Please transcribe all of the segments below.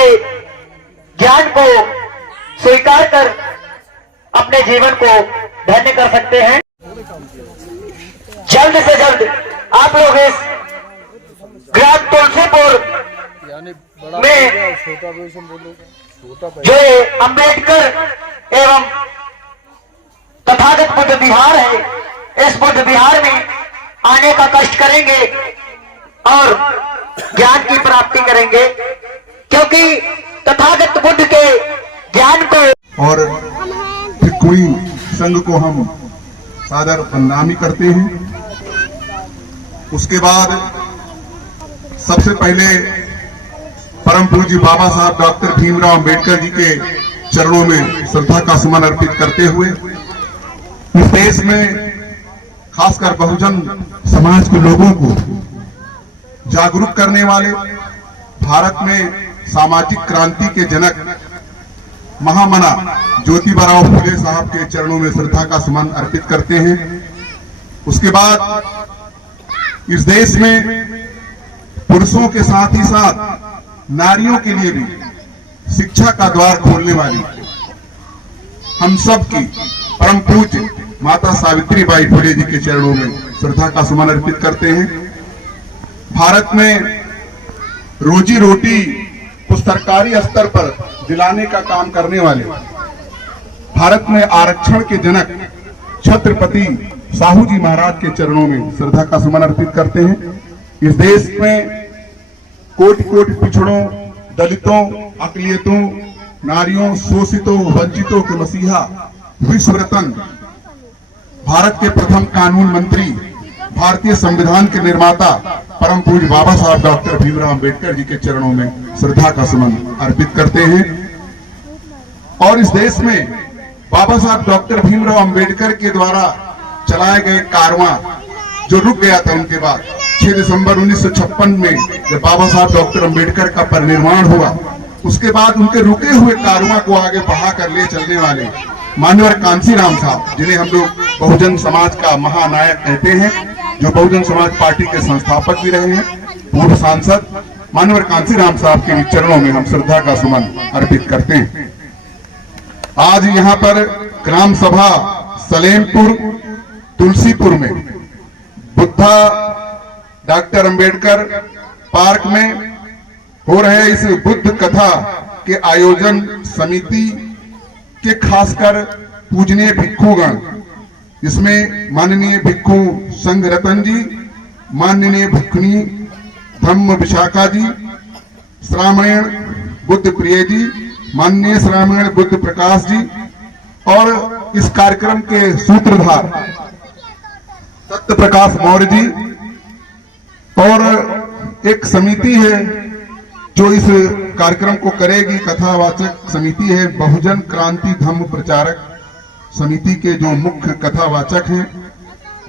के ज्ञान को स्वीकार कर अपने जीवन को धन्य कर सकते हैं। जल्द से जल्द आप लोग इस ग्राम तुलसीपुर में जो अंबेडकर एवं तथागत बुद्ध विहार है, इस बुद्ध विहार में आने का कष्ट करेंगे और ज्ञान की प्राप्ति करेंगे, क्योंकि तथागत बुद्ध के ज्ञान को और कोई संघ को हम सादर वंदनामी करते हैं। उसके बाद सबसे पहले परम पूज्य बाबा साहब डॉक्टर भीमराव अंबेडकर जी के चरणों में श्रद्धा का सुमन अर्पित करते हुए इस देश में खासकर बहुजन समाज के लोगों को जागरूक करने वाले, भारत में सामाजिक क्रांति के जनक महामना ज्योतिबा फुले साहब के चरणों में श्रद्धा का सुमन अर्पित करते हैं। उसके बाद इस देश में पुरुषों के साथ ही साथ नारियों के लिए भी शिक्षा का द्वार खोलने वाली हम सब की परम पूज्य माता सावित्रीबाई फुले जी के चरणों में श्रद्धा का सुमन अर्पित करते हैं। भारत में रोजी रोटी को सरकारी स्तर पर दिलाने का काम करने वाले, भारत में आरक्षण के जनक छत्रपति साहू जी महाराज के चरणों में श्रद्धा का सुमन अर्पित करते हैं। इस देश में कोटि कोटि पिछड़ों, दलितों, अकलियतों, नारियों, शोषितों, वंचितों के मसीहा, विश्व रत्न, भारत के प्रथम कानून मंत्री, भारतीय संविधान के निर्माता परम पूज्य बाबा साहब डॉक्टर भीमराव अंबेडकर जी के चरणों में श्रद्धा का सुमन अर्पित करते हैं। और इस देश में बाबा साहब डॉक्टर भीमराव अंबेडकर के द्वारा चलाए गए कारवां जो रुक गया था, उनके बाद 6 दिसंबर 1956 में जब बाबा साहब डॉक्टर अंबेडकर का परिनिर्वाण हुआ, उसके बाद उनके रुके हुए कारवां को आगे बढ़ा कर ले चलने वाले माननीय कांसीराम साहब, जिन्हें हम लोग बहुजन समाज का महानायक कहते हैं, जो बहुजन समाज पार्टी के संस्थापक भी रहे हैं, पूर्व सांसद माननीय कांसीराम साहब के चरणों में हम श्रद्धा का सुमन अर्पित करते हैं। आज यहाँ पर ग्राम सभा सलेमपुर तुलसीपुर में बुद्धा डॉक्टर अंबेडकर पार्क में हो रहे इस बुद्ध कथा के आयोजन समिति के खासकर पूजनीय भिक्षुगण, इसमें माननीय भिक्षु संघ रतन जी, माननीय भिक्षुणी धम्म विशाखा जी, श्रामण बुद्ध प्रिय जी, माननीय श्रामण बुद्ध प्रकाश जी, और इस कार्यक्रम के सूत्रधार सत्य प्रकाश मौर्य जी, और एक समिति है जो इस कार्यक्रम को करेगी, कथावाचक समिति है बहुजन क्रांति धम्म प्रचारक समिति के जो मुख्य कथावाचक हैं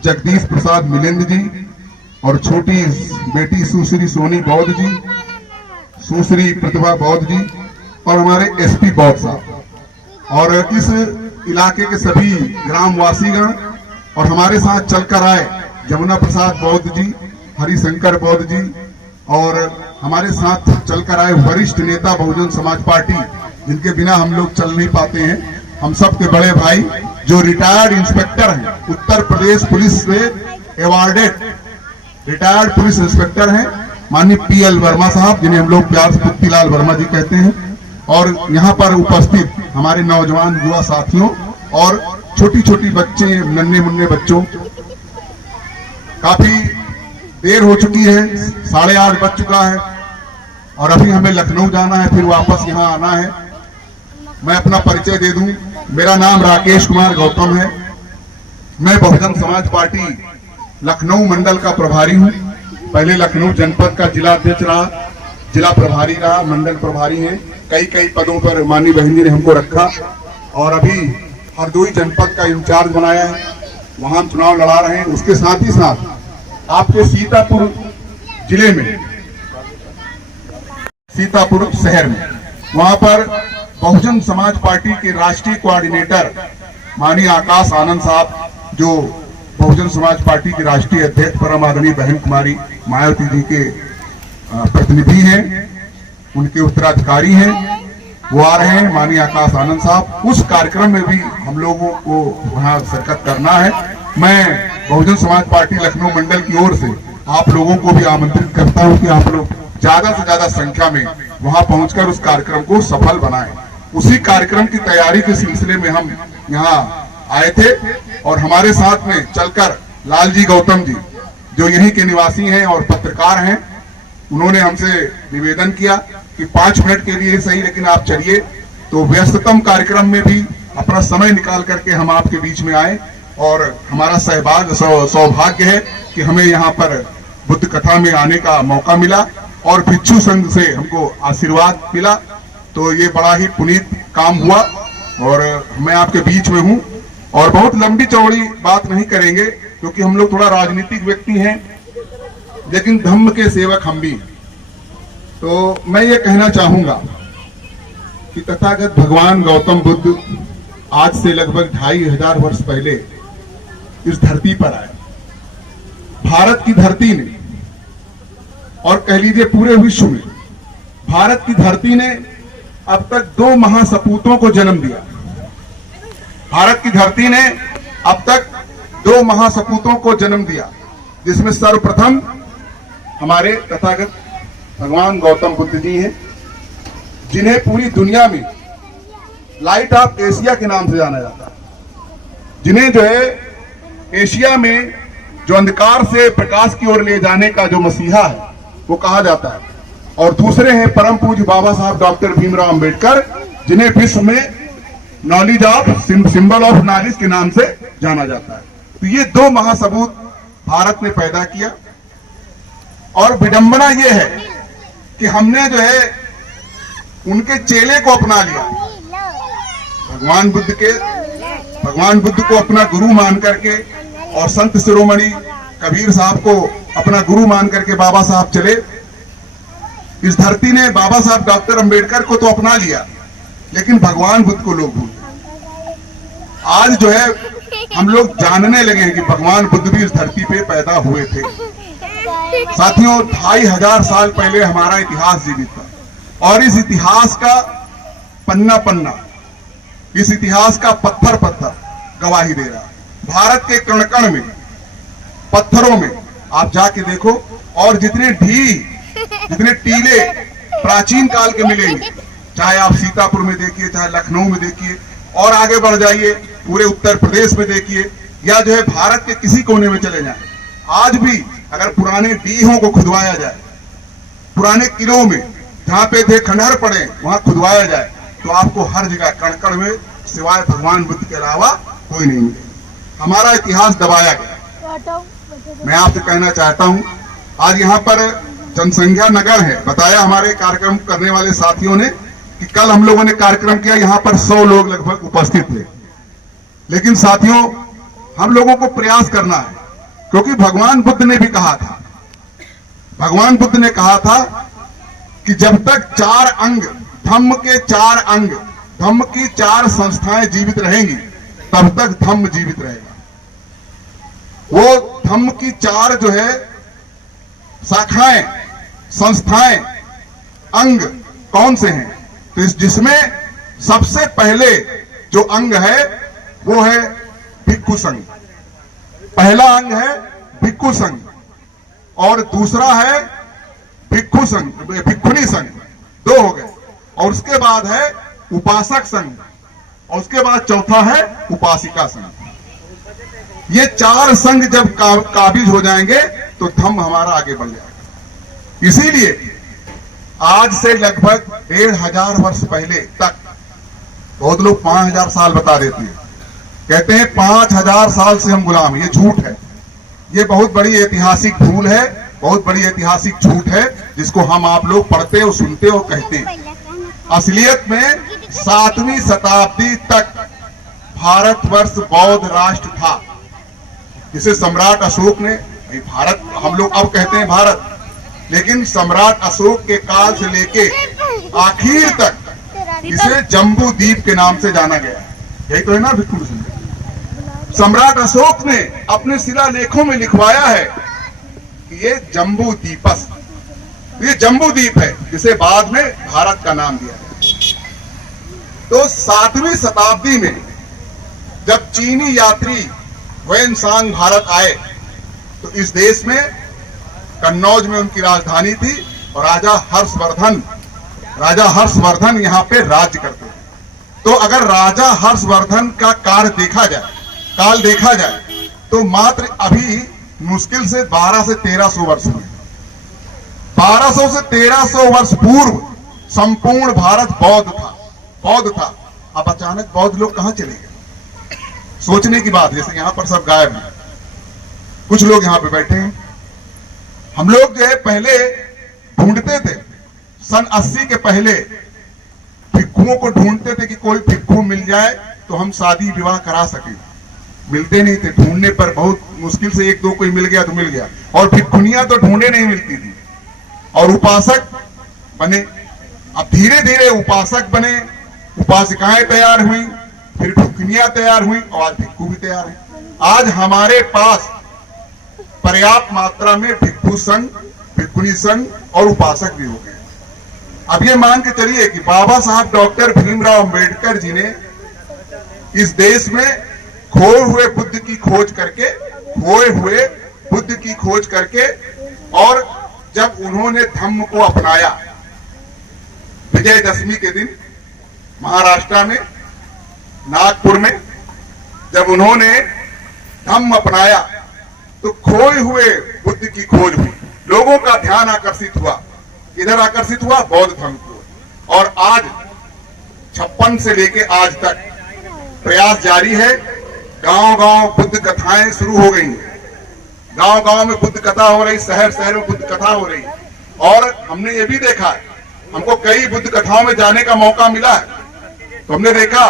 जगदीश प्रसाद मिलिंद जी, और छोटी बेटी सुश्री सोनी बौद्ध जी, सुश्री प्रतिभा बौद्ध जी, और हमारे एसपी बौद्ध साहब, और इस इलाके के सभी ग्रामवासीगण, और हमारे साथ चलकर आए जमुना प्रसाद बौद्ध जी, हरिशंकर बौद्ध जी, और हमारे साथ चलकर आए वरिष्ठ नेता बहुजन समाज पार्टी, जिनके बिना हम लोग चल नहीं पाते हैं, हम सब के बड़े भाई जो रिटायर्ड इंस्पेक्टर हैं, उत्तर प्रदेश पुलिस से अवार्डेड रिटायर्ड पुलिस इंस्पेक्टर हैं, माननीय पीएल वर्मा साहब, जिन्हें हम लोग प्यार से पुत्तीलाल वर्मा जी कहते हैं, और यहाँ पर उपस्थित हमारे नौजवान युवा साथियों और छोटी छोटी बच्चे, नन्हे मुन्ने बच्चों, काफी देर हो चुकी है, 8:30 बज चुका है और अभी हमें लखनऊ जाना है, फिर वापस यहाँ आना है। मैं अपना परिचय दे दूं, मेरा नाम राकेश कुमार गौतम है। मैं बहुजन समाज पार्टी लखनऊ मंडल का प्रभारी हूं। पहले लखनऊ जनपद का जिला अध्यक्ष रहा, जिला प्रभारी रहा, मंडल प्रभारी है, कई पदों पर माननीय बहन जी ने हमको रखा, और अभी हरदोई जनपद का इंचार्ज बनाया है, वहां चुनाव लड़ा रहे हैं। उसके साथ ही साथ आपके सीतापुर जिले में, सीतापुर शहर में, वहां पर बहुजन समाज पार्टी के राष्ट्रीय कोऑर्डिनेटर माननीय आकाश आनंद साहब, जो बहुजन समाज पार्टी की राष्ट्रीय अध्यक्ष परम आदरणीय बहन कुमारी मायावती जी के प्रतिनिधि हैं, उनके उत्तराधिकारी हैं, वो आ रहे हैं, माननीय आकाश आनंद साहब। उस कार्यक्रम में भी हम लोगों को वहां शिरकत करना है। मैं बहुजन समाज पार्टी लखनऊ मंडल की ओर से आप लोगों को भी आमंत्रित करता हूं कि आप लोग ज्यादा से ज्यादा संख्या में वहां पहुंचकर उस कार्यक्रम को सफल बनाएं। उसी कार्यक्रम की तैयारी के सिलसिले में हम यहाँ आए थे और हमारे साथ में चलकर लालजी गौतम जी, जो यहीं के निवासी हैं और पत्रकार हैं, उन्होंने हमसे निवेदन किया कि 5 मिनट के लिए सही लेकिन आप चलिए। तो व्यस्ततम कार्यक्रम में भी अपना समय निकाल करके हम आपके बीच में आए और हमारा सौभाग्य है कि हमें यहाँ पर बुद्ध कथा में आने का मौका मिला और भिक्षु संघ से हमको आशीर्वाद मिला। तो ये बड़ा ही पुनीत काम हुआ और मैं आपके बीच में हूँ और बहुत लंबी चौड़ी बात नहीं करेंगे क्योंकि हम लोग थोड़ा राजनीतिक व्यक्ति हैं, लेकिन धम्म के सेवक हम भी। तो मैं ये कहना चाहूंगा कि तथागत भगवान गौतम बुद्ध आज से लगभग 2500 वर्ष पहले इस धरती पर आए, भारत की धरती ने, और कह लीजिए पूरे विश्व में भारत की धरती ने अब तक 2 महासपूतों को जन्म दिया। भारत की धरती ने अब तक 2 महासपूतों को जन्म दिया, जिसमें सर्वप्रथम हमारे तथागत भगवान गौतम बुद्ध जी हैं, जिन्हें पूरी दुनिया में लाइट ऑफ एशिया के नाम से जाना जाता है, जिन्हें जो है एशिया में जो अंधकार से प्रकाश की ओर ले जाने का जो मसीहा है वो कहा जाता है। और दूसरे हैं परम पूज्य बाबा साहब डॉक्टर भीमराव अंबेडकर, जिन्हें विश्व में knowledge of symbol of knowledge के नाम से जाना जाता है। तो ये 2 महासपूत भारत ने पैदा किया और विडंबना ये है कि हमने जो है उनके चेले को अपना लिया। भगवान बुद्ध को अपना गुरु मान करके और संत शिरोमणि कबीर साहब को अपना गुरु मान करके बाबा साहब चले। इस धरती ने बाबा साहब डॉक्टर अंबेडकर को तो अपना लिया, लेकिन भगवान बुद्ध को लोग भूल। आज जो है हम लोग जानने लगे हैं कि भगवान बुद्ध भी इस धरती पे पैदा हुए थे। साथियों, 2500 साल पहले हमारा इतिहास जीवित था और इस इतिहास का पन्ना इस इतिहास का पत्थर गवाही दे रहा है। भारत के कण कण में, पत्थरों में आप जाके देखो, और जितने टीले प्राचीन काल के मिलेंगे, चाहे आप सीतापुर में देखिए, चाहे लखनऊ में देखिए, और आगे बढ़ जाइए पूरे उत्तर प्रदेश में देखिए, या जो है भारत के किसी कोने में चले जाएं, आज भी अगर पुराने डीहों को खुदवाया जाए, पुराने किलों में जहां पे थे खंडहर पड़े वहां खुदवाया जाए, तो आपको हर जगह कण-कण में सिवाय भगवान बुद्ध के अलावा कोई नहीं मिलेगा। हमारा इतिहास दबाया गया। मैं आपसे कहना चाहता हूं, आज यहाँ पर जनसंख्या नगर है। बताया हमारे कार्यक्रम करने वाले साथियों ने कि कल हम लोगों ने कार्यक्रम किया, यहाँ पर 100 लोग लगभग उपस्थित थे। लेकिन साथियों, हम लोगों को प्रयास करना है, क्योंकि भगवान बुद्ध ने भी कहा था, भगवान बुद्ध ने कहा था कि जब तक 4 अंग, धम्म के 4 अंग, धम्म की 4 संस्थाएं जीवित रहेंगी, तब तक धम्म जीवित रहेगा। वो धम्म की 4 जो है शाखाएं, संस्थाएं, अंग कौन से हैं? तो जिसमें सबसे पहले जो अंग है वो है भिक्षु संघ। पहला अंग है भिक्षु संघ और दूसरा है भिक्षु संघ, भिक्षुणी संघ, 2 हो गए। और उसके बाद है उपासक संघ और उसके बाद चौथा है उपासिका संघ। ये 4 संघ जब काबिज हो जाएंगे तो धम्म हमारा आगे बढ़ जाएगा। इसीलिए आज से लगभग 1500 वर्ष पहले तक, बहुत लोग 5000 साल बता देते हैं, कहते हैं 5000 साल से हम गुलाम। ये झूठ है, ये बहुत बड़ी ऐतिहासिक भूल है, बहुत बड़ी ऐतिहासिक झूठ है, जिसको हम आप लोग पढ़ते हो, सुनते हो, कहते हैं। असलियत में 7वीं शताब्दी तक भारतवर्ष बौद्ध राष्ट्र था, जिसे सम्राट अशोक ने, भारत हम लोग अब कहते हैं भारत, लेकिन सम्राट अशोक के काल से लेके आखिर तक इसे जम्बू द्वीप के नाम से जाना गया। यही तो है ना भिक्षु संघ। सम्राट अशोक ने अपने शिलालेखों में लिखवाया है कि ये जम्बू द्वीपस, तो ये जम्बू द्वीप है जिसे बाद में भारत का नाम दिया गया। तो 7वीं शताब्दी में जब चीनी यात्री ह्वेनसांग भारत आए तो इस देश में कन्नौज में उनकी राजधानी थी और राजा हर्षवर्धन यहाँ पे राज्य करते थे। तो अगर राजा हर्षवर्धन का काल देखा जाए तो मात्र अभी मुश्किल से 1200 से 1300 वर्ष हुए। 1200 से 1300 वर्ष पूर्व संपूर्ण भारत बौद्ध था। अब अचानक बौद्ध लोग कहां चले गए? सोचने की बात। जैसे यहां पर सब गायब हैं, कुछ लोग यहां पे बैठे हैं। हम लोग जो है पहले ढूंढते थे, सन 80 के पहले भिक्षुओं को ढूंढते थे कि कोई भिक्षु मिल जाए तो हम शादी विवाह करा सके। मिलते नहीं थे, ढूंढने पर बहुत मुश्किल से एक दो कोई मिल गया तो मिल गया, और भिक्षुनियां तो ढूंढे नहीं मिलती थी। और उपासक बने, अब धीरे धीरे उपासक बने, उपासिकाएं तैयार हुई, फिर भिक्षुनियां तैयार हुई और आज भिक्षु भी तैयार है। आज हमारे पास पर्याप्त मात्रा में भिक्षु संघ, भिक्षुनी संघ और उपासक भी हो गए। अब ये मान के चलिए कि बाबा साहब डॉक्टर भीमराव अंबेडकर जी ने इस देश में खोए हुए बुद्ध की खोज करके और जब उन्होंने धम्म को अपनाया, विजयदशमी के दिन महाराष्ट्र में नागपुर में जब उन्होंने धम्म अपनाया तो खोए हुए बुद्ध की खोज हुई। लोगों का ध्यान आकर्षित हुआ, इधर आकर्षित हुआ बौद्ध धर्म को। और आज 56 से लेके आज तक प्रयास जारी है। गांव-गांव बुद्ध कथाएं शुरू हो गई हैं, गांव-गांव में बुद्ध कथा हो रही, शहर में बुद्ध कथा हो रही। और हमने ये भी देखा है, हमको कई बुद्ध कथाओं में जाने का मौका मिला है, तो हमने देखा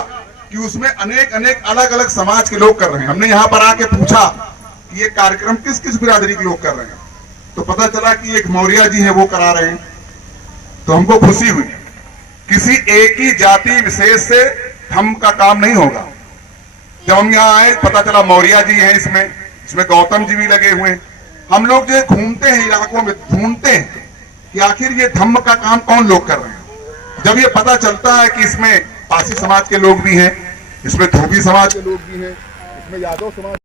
कि उसमें अनेक अलग अलग समाज के लोग कर रहे हैं। हमने यहाँ पर आके पूछा कि ये कार्यक्रम किस किस बिरादरी के लोग कर रहे हैं, तो पता चला कि एक मौर्य जी है वो करा रहे हैं। तो हमको खुशी हुई। किसी एक ही जाति विशेष से धम्म का काम नहीं होगा। जब हम यहाँ आए पता चला मौर्य जी हैं, इसमें गौतम जी भी लगे हुए हैं। हम लोग जो घूमते हैं इलाकों में, ढूंढते हैं कि आखिर ये धम्म का काम कौन लोग कर रहे हैं। जब ये पता चलता है कि इसमें पासी समाज के लोग भी हैं, इसमें धोबी समाज के लोग भी हैं, इसमें यादव समाज